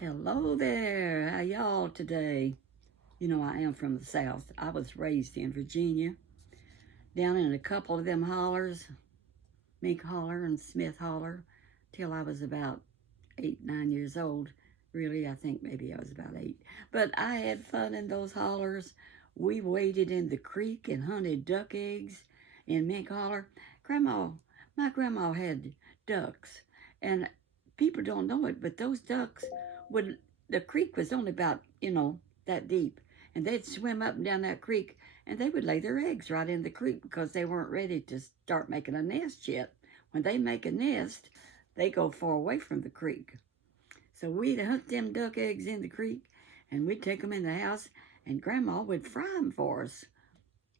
Hello there. How y'all today? You know, I am from the South. I was raised in Virginia, down in a couple of them hollers, Mink holler and Smith holler, till I was about 8, 9 years old. Really, I think maybe I was about 8. But I had fun in those hollers. We waded in the creek and hunted duck eggs in Mink holler. My grandma had ducks, and people don't know it, but those ducks would, the creek was only about, that deep, and they'd swim up and down that creek, and they would lay their eggs right in the creek because they weren't ready to start making a nest yet. When they make a nest, they go far away from the creek. So we'd hunt them duck eggs in the creek, and we'd take them in the house, and Grandma would fry them for us.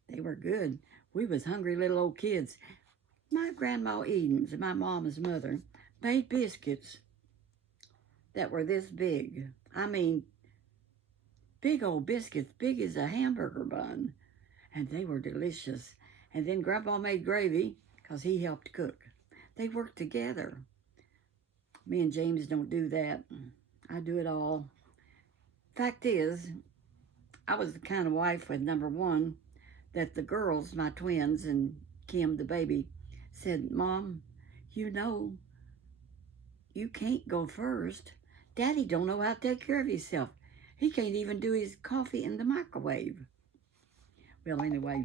They were good. We was hungry little old kids. My Grandma Edens, my mom's mother, made biscuits that were this big. I mean, big old biscuits, big as a hamburger bun. And they were delicious. And then Grandpa made gravy because he helped cook. They worked together. Me and James don't do that. I do it all. Fact is, I was the kind of wife with number one that the girls, my twins, and Kim, the baby, said, Mom, you know, you can't go first. Daddy don't know how to take care of himself. He can't even do his coffee in the microwave. Well, anyway,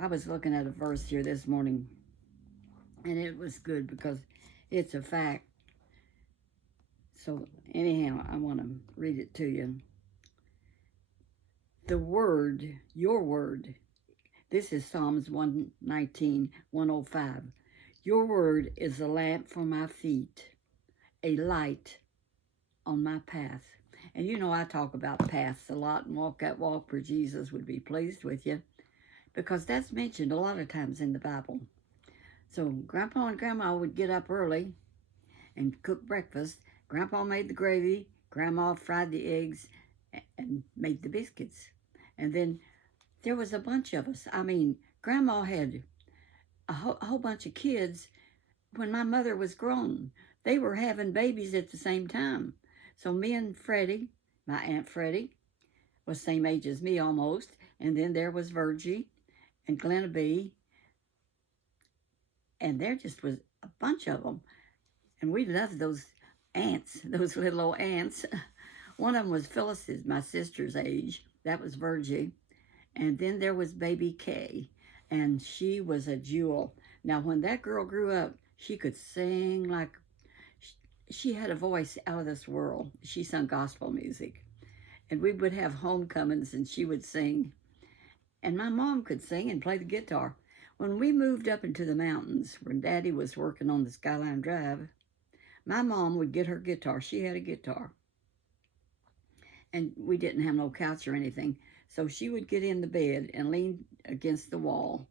I was looking at a verse here this morning, and it was good because it's a fact. So anyhow, I want to read it to you. The word, your word, this is Psalms 119, 105. Your word is a lamp for my feet, a light on my path. And you know I talk about paths a lot and walk that walk where Jesus would be pleased with you, because that's mentioned a lot of times in the Bible. So Grandpa and Grandma would get up early and cook breakfast. Grandpa made the gravy, Grandma fried the eggs, and made the biscuits. And then there was a bunch of us. I mean, Grandma had a whole bunch of kids when my mother was grown. They were having babies at the same time. So me and Freddie, my Aunt Freddie, was same age as me almost. And then there was Virgie and Glenna B. And there just was a bunch of them. And we loved those ants, those little old ants. One of them was Phyllis, my sister's age. That was Virgie. And then there was baby Kay. And she was a jewel. Now, when that girl grew up, she could sing like, she had a voice out of this world. She sung gospel music. And we would have homecomings and she would sing. And my mom could sing and play the guitar. When we moved up into the mountains, when Daddy was working on the Skyline Drive, my mom would get her guitar. She had a guitar. And we didn't have no couch or anything. So she would get in the bed and lean against the wall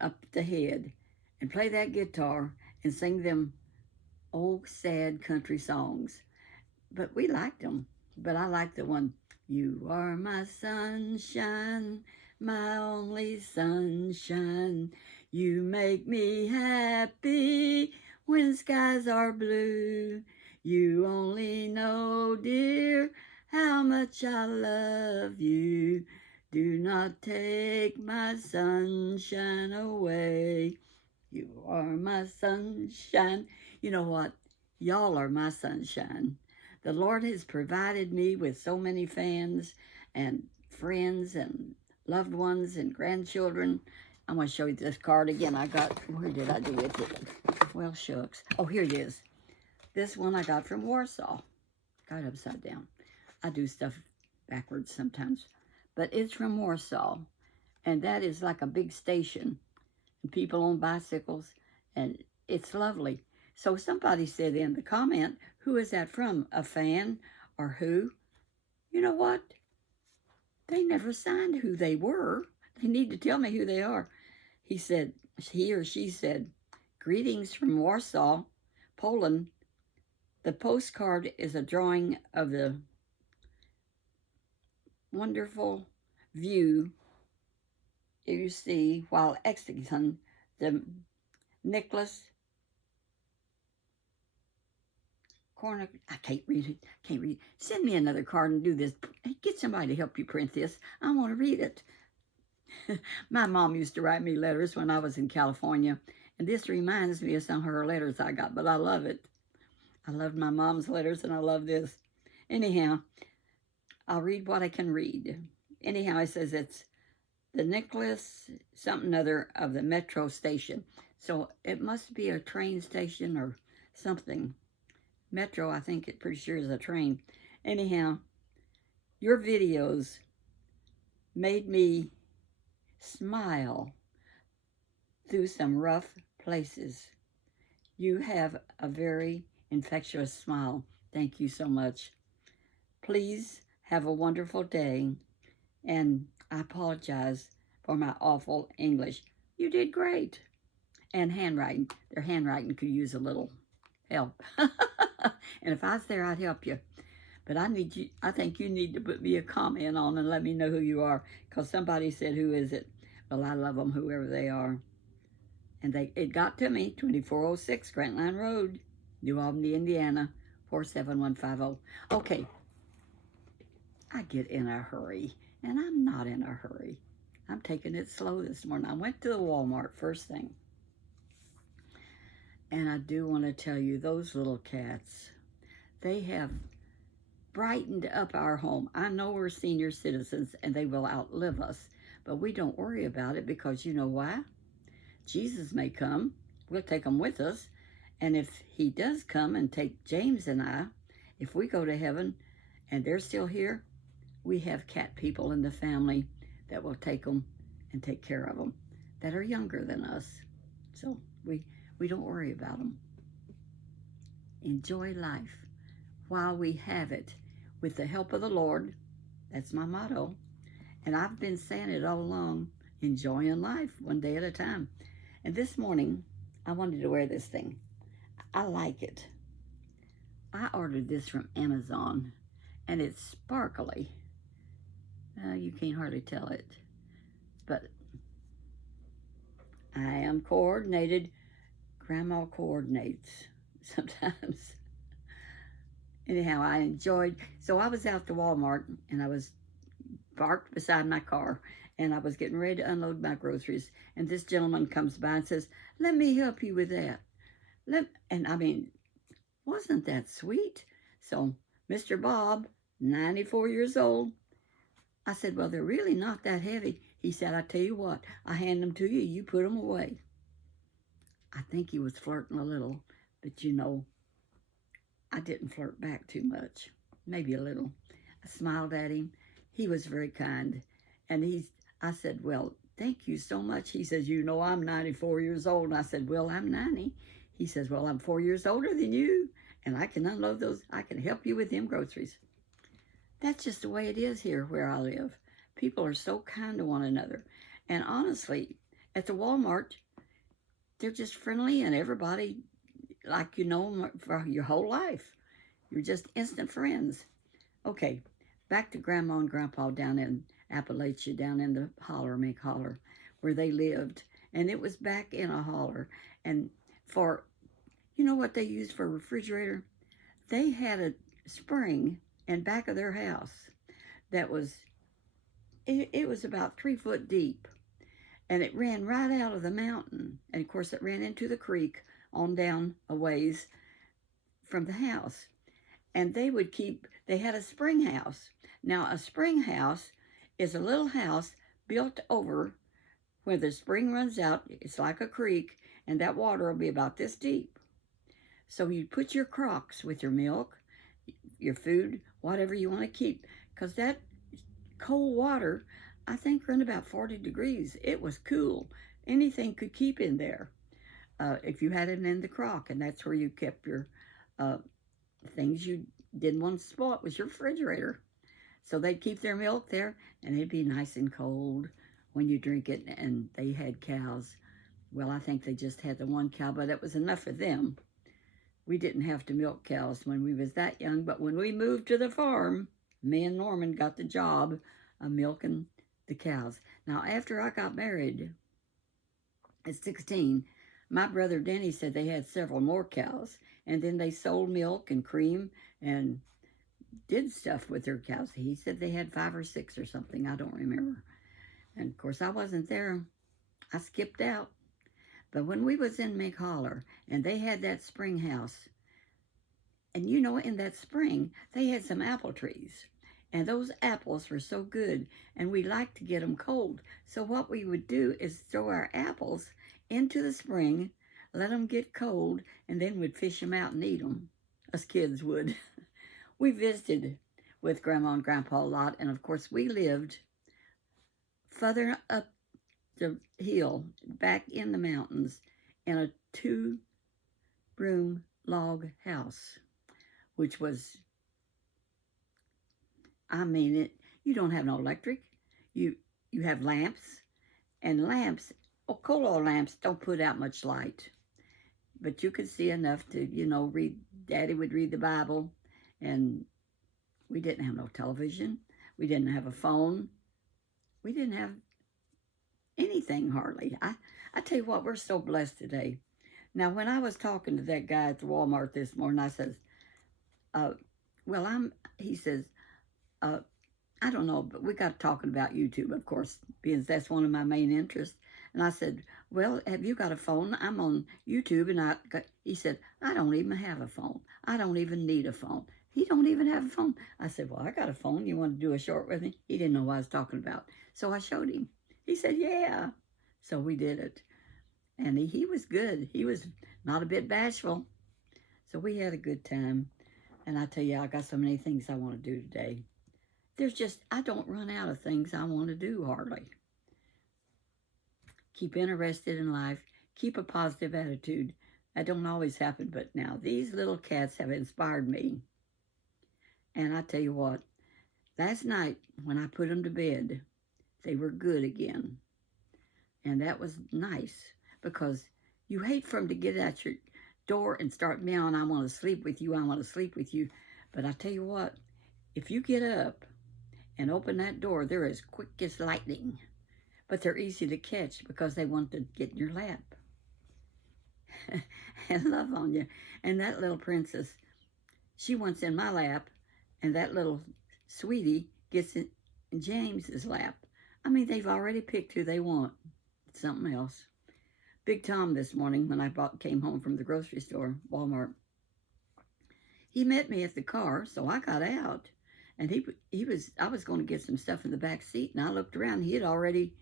up the head and play that guitar and sing them old sad country songs. But we liked them. But I liked the one, you are my sunshine, my only sunshine. You make me happy when skies are blue. You only know, dear, how much I love you. Do not take my sunshine away. You are my sunshine. You know what? Y'all are my sunshine. The Lord has provided me with so many fans and friends and loved ones and grandchildren. I'm going to show you this card again. I got, where did I do it? Well, shucks. Oh, here it is. This one I got from Warsaw. Got it upside down. I do stuff backwards sometimes. But it's from Warsaw. And that is like a big station. And people on bicycles. And it's lovely. So somebody said in the comment, who is that from? A fan or who? You know what? They never signed who they were. They need to tell me who they are. He or she said, greetings from Warsaw, Poland. The postcard is a drawing of the wonderful view you see while exiting the Nicholas corner. I can't read it. Can't read. Send me another card and do this. Hey, get somebody to help you print this. I want to read it. My mom used to write me letters when I was in California, and this reminds me of some of her letters I got, but I love it. I loved my mom's letters, and I love this. Anyhow, I'll read what I can read. Anyhow, it says it's the Nicholas something other of the metro station. So it must be a train station or something. Metro, I think it pretty sure is a train. Anyhow, your videos made me smile through some rough places. You have a very infectious smile. Thank you so much. Please have a wonderful day, and I apologize for my awful English. You did great. And handwriting. Their handwriting could use a little help. And if I was there, I'd help you. But I think you need to put me a comment on and let me know who you are, because somebody said, who is it? Well, I love them, whoever they are. And it got to me, 2406 Grant Line Road, New Albany, Indiana, 47150. Okay, I get in a hurry, and I'm not in a hurry. I'm taking it slow this morning. I went to the Walmart first thing. And I do want to tell you, those little cats, they have brightened up our home. I know we're senior citizens and they will outlive us, but we don't worry about it, because you know why? Jesus may come. We'll take them with us. And if he does come and take James and I, if we go to heaven and they're still here, we have cat people in the family that will take them and take care of them that are younger than us. So we don't worry about them. Enjoy life while we have it with the help of the Lord. That's my motto. And I've been saying it all along, enjoying life one day at a time. And this morning, I wanted to wear this thing. I like it. I ordered this from Amazon, and it's sparkly. You can't hardly tell it. But I am coordinated. Grandma coordinates sometimes. Anyhow, I enjoyed. So I was out to Walmart, and I was parked beside my car, and I was getting ready to unload my groceries. And this gentleman comes by and says, "Let me help you with that." And I mean, wasn't that sweet? So Mr. Bob, 94 years old, I said, "Well, they're really not that heavy." He said, "I tell you what, I hand them to you, you put them away." I think he was flirting a little, but you know, I didn't flirt back too much, maybe a little. I smiled at him. He was very kind. And I said, "Well, thank you so much." He says, "You know, I'm 94 years old. And I said, "Well, I'm 90. He says, "Well, I'm 4 years older than you, and I can unload those. I can help you with them groceries." That's just the way it is here where I live. People are so kind to one another. And honestly, at the Walmart, they're just friendly, and everybody, like you know them for your whole life. You're just instant friends. Okay, back to Grandma and Grandpa down in Appalachia, down in the holler, mink holler, where they lived. And it was back in a holler. And you know what they used for a refrigerator? They had a spring in back of their house that was, it was about 3 foot deep. And it ran right out of the mountain. And of course, it ran into the creek on down a ways from the house. And they had a spring house. Now, a spring house is a little house built over where the spring runs out. It's like a creek, and that water will be about this deep. So you put your crocks with your milk, your food, whatever you want to keep, because that cold water, I think, run about 40 degrees. It was cool. Anything could keep in there if you had it in the crock, and that's where you kept your things you didn't want to spoil. It was your refrigerator. So they'd keep their milk there, and it'd be nice and cold when you drink it. And they had cows. Well, I think they just had the one cow, but it was enough for them. We didn't have to milk cows when we was that young, but when we moved to the farm, me and Norman got the job of milking the cows. Now, after I got married at 16, my brother Denny said they had several more cows, And then they sold milk and cream and did stuff with their cows. He said they had 5 or 6 or something. I don't remember. And of course, I wasn't there. I skipped out. But when we was in Mink Holler and they had that spring house, and you know, in that spring, they had some apple trees. And those apples were so good, and we liked to get them cold. So what we would do is throw our apples into the spring, let them get cold, and then we'd fish them out and eat them. Us kids would. We visited with Grandma and Grandpa a lot, and of course we lived further up the hill, back in the mountains, in a 2-room log house, which was, I mean, you don't have no electric. You have lamps, and lamps, coal oil lamps don't put out much light, but you could see enough to, read. Daddy would read the Bible, and we didn't have no television. We didn't have a phone. We didn't have anything hardly. I tell you what, we're so blessed today. Now, when I was talking to that guy at the Walmart this morning, I says, he says, I don't know, but we got talking about YouTube, of course, because that's one of my main interests. And I said, well, have you got a phone? I'm on YouTube. And he said, I don't even have a phone. I don't even need a phone. He don't even have a phone. I said, well, I got a phone. You want to do a short with me? He didn't know what I was talking about. So I showed him. He said, yeah. So we did it. And he was good. He was not a bit bashful. So we had a good time. And I tell you, I got so many things I want to do today. I don't run out of things I want to do hardly. Keep interested in life. Keep a positive attitude. That don't always happen, but now these little cats have inspired me. And I tell you what, last night when I put them to bed, they were good again. And that was nice, because you hate for them to get at your door and start meowing, I want to sleep with you, I want to sleep with you. But I tell you what, if you get up and open that door, they're as quick as lightning. But they're easy to catch because they want to get in your lap and love on you. And that little princess, she wants in my lap, and that little sweetie gets in James's lap. I mean, they've already picked who they want. It's something else. Big Tom this morning, when I came home from the grocery store, Walmart, he met me at the car, so I got out. And I was going to get some stuff in the back seat, and I looked around. He had already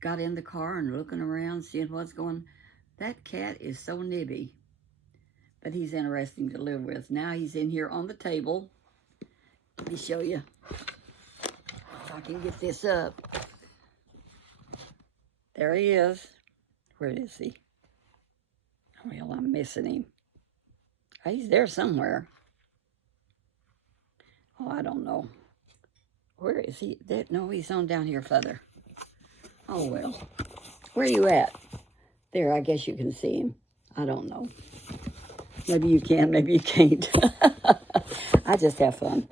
got in the car and looking around, seeing what's going. That cat is so nibby, but he's interesting to live with. Now he's in here on the table. Let me show you. If I can get this up. There he is. Where is he? Well, I'm missing him. He's there somewhere. Oh, I don't know. Where is he? No, he's on down here further. Oh, well. Where are you at? There, I guess you can see him. I don't know. Maybe you can, maybe you can't. I just have fun.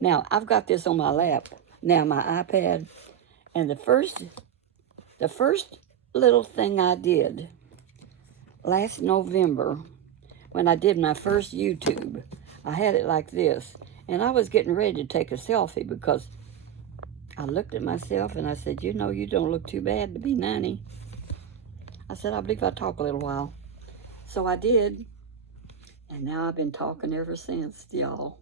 Now, I've got this on my lap. Now, my iPad. And the first little thing I did last November, when I did my first YouTube, I had it like this. And I was getting ready to take a selfie because I looked at myself and I said, you don't look too bad to be 90. I said, I believe I'll talk a little while. So I did. And now I've been talking ever since, y'all.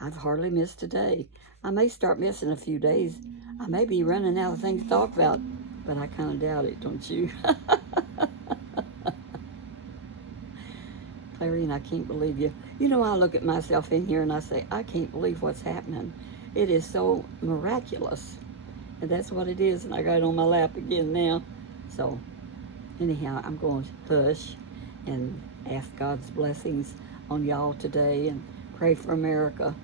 I've hardly missed a day. I may start missing a few days. I may be running out of things to talk about, but I kind of doubt it, don't you? Clarine, I can't believe you. I look at myself in here and I say, I can't believe what's happening. It is so miraculous. And that's what it is. And I got it on my lap again now. So anyhow, I'm going to hush and ask God's blessings on y'all today and pray for America,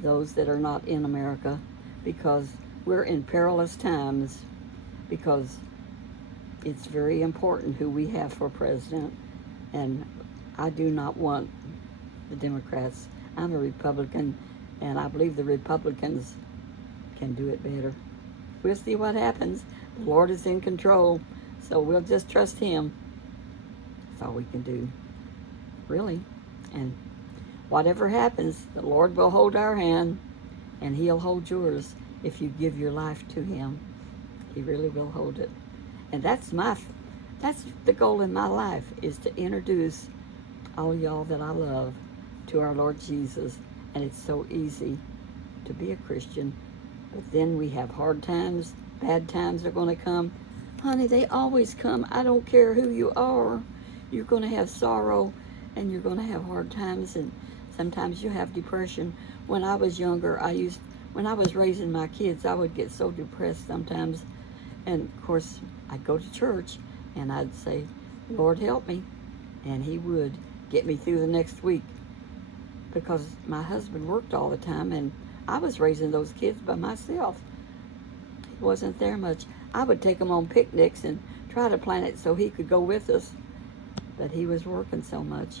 those that are not in America, because we're in perilous times, because it's very important who we have for president. And I do not want the Democrats. I'm a Republican, and I believe the Republicans can do it better. We'll see what happens. The Lord is in control, so we'll just trust Him. That's all we can do. really. And whatever happens, the Lord will hold our hand, and He'll hold yours if you give your life to Him. He really will hold it. And that's the goal in my life, is to introduce all y'all that I love to our Lord Jesus. And it's so easy to be a Christian, but then we have hard times, bad times are going to come. Honey, they always come. I don't care who you are. You're going to have sorrow, and you're going to have hard times, and sometimes you have depression. When I was younger, when I was raising my kids, I would get so depressed sometimes. And of course, I'd go to church and I'd say, Lord, help me. And He would get me through the next week, because my husband worked all the time and I was raising those kids by myself. He wasn't there much. I would take them on picnics and try to plan it so he could go with us, but he was working so much.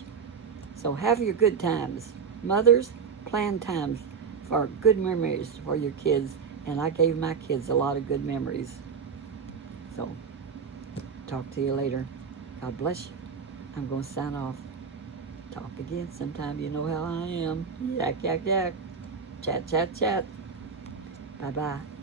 So have your good times. Mothers, plan times for good memories for your kids. And I gave my kids a lot of good memories. So, talk to you later. God bless you. I'm going to sign off. Talk again sometime. You know how I am. Yak, yak, yak. Chat, chat, chat. Bye-bye.